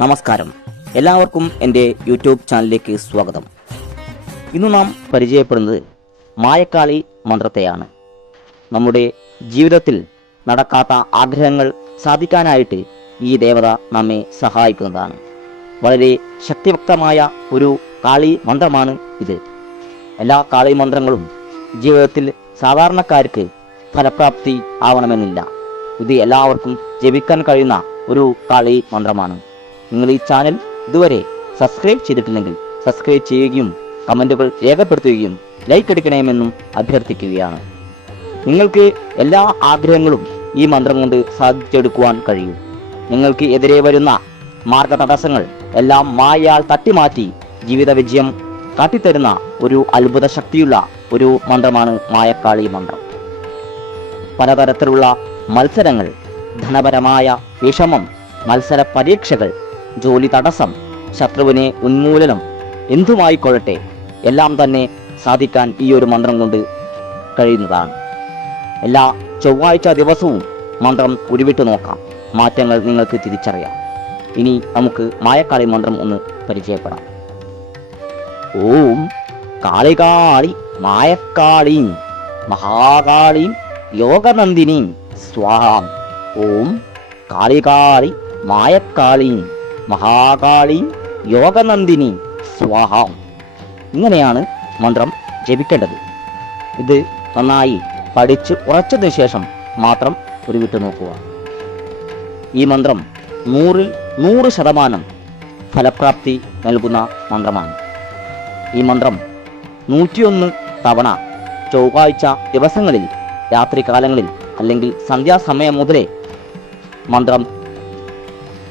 നമസ്കാരം. എല്ലാവർക്കും എന്റെ യൂട്യൂബ് ചാനലിലേക്ക് സ്വാഗതം. ഇന്ന് നാം പരിചയപ്പെടുന്നത് മായക്കാളി മന്ത്രത്തെയാണ്. നമ്മുടെ ജീവിതത്തിൽ നടക്കാത്ത ആഗ്രഹങ്ങൾ സാധിക്കാനായിട്ട് ഈ ദേവത നമ്മെ സഹായിക്കുന്നതാണ്. വളരെ ശക്തിവക്തമായ ഒരു കാളി മന്ത്രമാണ് ഇത്. എല്ലാ കാളി മന്ത്രങ്ങളും ജീവിതത്തിൽ സാധാരണക്കാർക്ക് ഫലപ്രാപ്തി ആവണമെന്നില്ല. ഇത് എല്ലാവർക്കും ജപിക്കാൻ കഴിയുന്ന ഒരു കാളി മന്ത്രമാണ്. നിങ്ങൾ ഈ ചാനൽ ഇതുവരെ സബ്സ്ക്രൈബ് ചെയ്തിട്ടില്ലെങ്കിൽ സബ്സ്ക്രൈബ് ചെയ്യുകയും കമന്റുകൾ രേഖപ്പെടുത്തുകയും ലൈക്ക് എടുക്കണമെന്നും അഭ്യർത്ഥിക്കുകയാണ്. നിങ്ങൾക്ക് എല്ലാ ആഗ്രഹങ്ങളും ഈ മന്ത്രം കൊണ്ട് സാധിച്ചെടുക്കുവാൻ കഴിയും. നിങ്ങൾക്ക് എതിരെ വരുന്ന മാർഗ തടസ്സങ്ങൾ എല്ലാം മായയാൽ തട്ടിമാറ്റി ജീവിത വിജയം കാട്ടിത്തരുന്ന ഒരു അത്ഭുത ശക്തിയുള്ള ഒരു മന്ത്രമാണ് മായക്കാളി മന്ത്രം. പലതരത്തിലുള്ള മത്സരങ്ങൾ ധനപരമായ വിഷമം മത്സര പരീക്ഷകൾ ജോലി തടസ്സം ശത്രുവിനെ ഉന്മൂലനം എന്തുമായിക്കൊള്ളട്ടെ എല്ലാം തന്നെ സാധിക്കാൻ ഈ ഒരു മന്ത്രം കൊണ്ട് കഴിയുന്നതാണ്. എല്ലാ ചൊവ്വാഴ്ച ദിവസവും മന്ത്രം ഉരുവിട്ട് നോക്കാം. മാറ്റങ്ങൾ നിങ്ങൾക്ക് തിരിച്ചറിയാം. ഇനി നമുക്ക് മായക്കാളി മന്ത്രം ഒന്ന് പരിചയപ്പെടാം. ഓം കാളികാളി മായക്കാളീം മഹാകാളീം യോഗനന്ദിനീം സ്വാഹാം. ഓം കാളികാളി മായക്കാളീം മഹാകാളീം യോഗനന്ദിനി. സ്വാഹ. ഇങ്ങനെയാണ് മന്ത്രം ജപിക്കേണ്ടത്. ഇത് നന്നായി പഠിച്ച് ഉറച്ചതിന് ശേഷം മാത്രം ഉരുവിട്ട് നോക്കുക. ഈ മന്ത്രം നൂറിൽ നൂറ് ശതമാനം ഫലപ്രാപ്തി നൽകുന്ന മന്ത്രമാണ്. ഈ മന്ത്രം നൂറ്റിയൊന്ന് തവണ ചൊവ്വാഴ്ച ദിവസങ്ങളിൽ രാത്രികാലങ്ങളിൽ അല്ലെങ്കിൽ സന്ധ്യാസമയം മുതലേ മന്ത്രം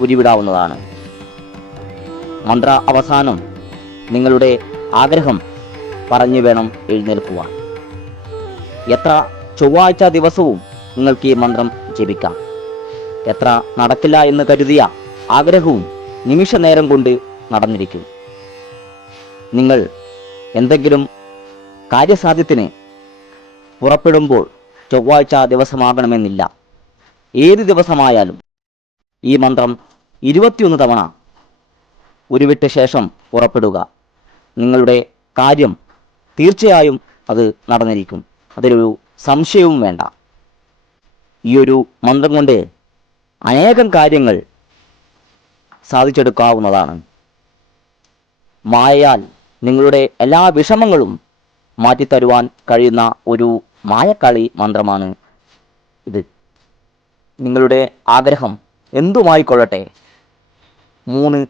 ഉരുവിടാവുന്നതാണ്. മന്ത്ര അവസാനം നിങ്ങളുടെ ആഗ്രഹം പറഞ്ഞു വേണം എഴുന്നേൽക്കുവാൻ. എത്ര ചൊവ്വാഴ്ച ദിവസവും നിങ്ങൾക്ക് ഈ മന്ത്രം ജപിക്കാം. എത്ര നടക്കില്ല എന്ന് കരുതിയ ആഗ്രഹവും നിമിഷ നേരം കൊണ്ട് നടന്നിരിക്കും. നിങ്ങൾ എന്തെങ്കിലും കാര്യസാധ്യത്തിന് പുറപ്പെടുമ്പോൾ ചൊവ്വാഴ്ച ദിവസമാകണമെന്നില്ല. ഏത് ദിവസമായാലും ഈ മന്ത്രം ഇരുപത്തിയൊന്ന് തവണ ഉരുവിട്ട ശേഷം പുറപ്പെടുക. നിങ്ങളുടെ കാര്യം തീർച്ചയായും അത് നടന്നിരിക്കും. അതിലൊരു സംശയവും വേണ്ട. ഈ ഒരു മന്ത്രം കൊണ്ട് അനേകം കാര്യങ്ങൾ സാധിച്ചെടുക്കാവുന്നതാണ്. മായയാൽ നിങ്ങളുടെ എല്ലാ വിഷമങ്ങളും മാറ്റിത്തരുവാൻ കഴിയുന്ന ഒരു മായക്കളി മന്ത്രമാണ് ഇത്. നിങ്ങളുടെ ആഗ്രഹം എന്തുമായിക്കൊള്ളട്ടെ? മൂന്ന്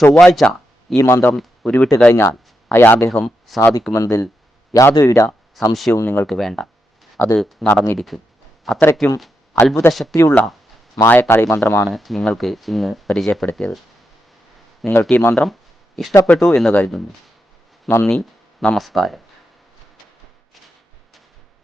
ചൊവ്വാഴ്ച ഈ മന്ത്രം ഉരുവിട്ട് കഴിഞ്ഞാൽ ആ ആഗ്രഹം സാധിക്കുമെന്നതിൽ യാതൊരുവിധ സംശയവും നിങ്ങൾക്ക് വേണ്ട. അത് നടന്നിരിക്കും. അത്രയ്ക്കും അത്ഭുത ശക്തിയുള്ള മായക്കാളി മന്ത്രമാണ് നിങ്ങൾക്ക് ഇന്ന് പരിചയപ്പെടുത്തിയത്. നിങ്ങൾക്ക് ഈ മന്ത്രം ഇഷ്ടപ്പെട്ടു എന്ന് കരുതുന്നു. നന്ദി നമസ്കാരം.